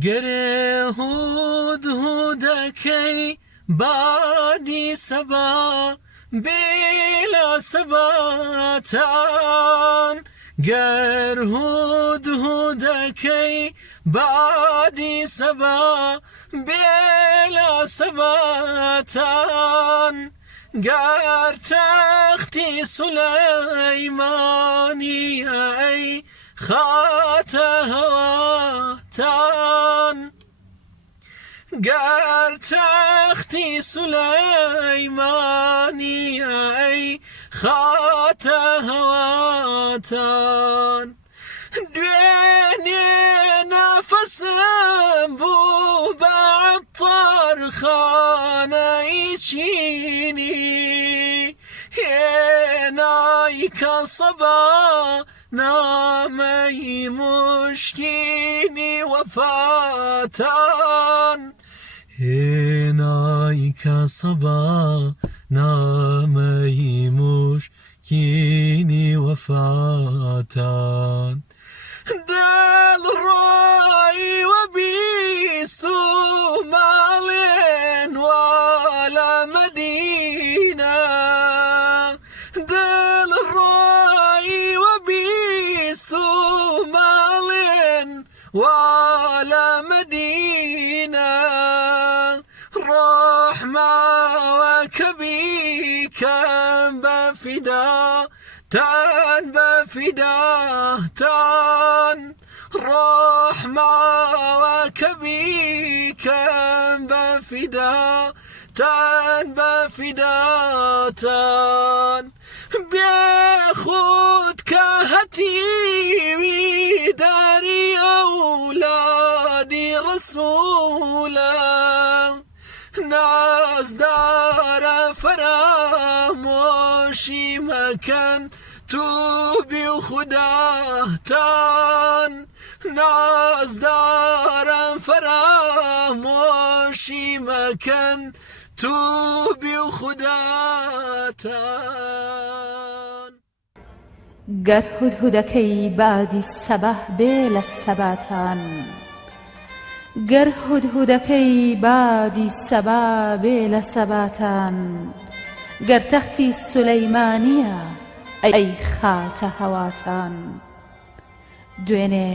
گره هود هودکی بادی سبا بلا سباتان گر هود هودکی بادی سبا بلا سباتان گر تختی سلیمانی ای خات هواتان گر تختی سلیمانی ای خات هواتان دوێنێ نەفەسم بوو بە عەتارخانەی چینی هێنای کە سەبا نامەی موشکینی وەفاتان هێنای کە سەبا نامەی موشکینی وەفاتان دڵڕۆی وەبیست و ماڵێن وا لە مەدینە دڵڕۆی وەبیست و ماڵێن وا لە مەدینە ڕۆحماوە کە بیکەم بە فیداتان بە فیداتان ڕۆحماوە کە بیکەم بە فیداتان بە فیداتان بێخود کە هەتیوی داری ئەولادی ڕەسوولە نازدارە فەرامۆشی مەکەن تووبی و خوداتان نازدارم فرامۆشی مەکەن تووبی و خوداتان گەر هودهودەکەی بادی سەبەح بێ لە سەباتان گەر هودهودەکەی بادی سەبا بێ لە سەباتان گەر تەختی سولەیمانیە ئەی خاتە هەواتان دوێنێ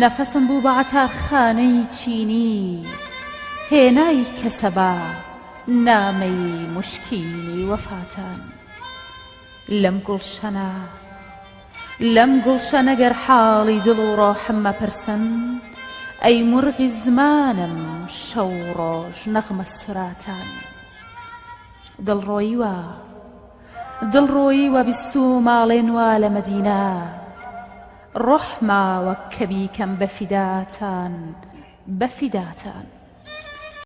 نەفەسم بوو بە عەتارخانەی چینی هێنای کە سەبا نامەی موشکینی وەفاتان لەم گوڵشەنە گەر حاڵی دڵ و ڕۆحم مەپرسن ئەی مرغی زمانم شەو ڕۆژ نەغمە سوراتان دڵڕۆیی وە بیست و ماڵێن وا لە مەدینە ڕۆحماوە کە بیکەم بە فیداتان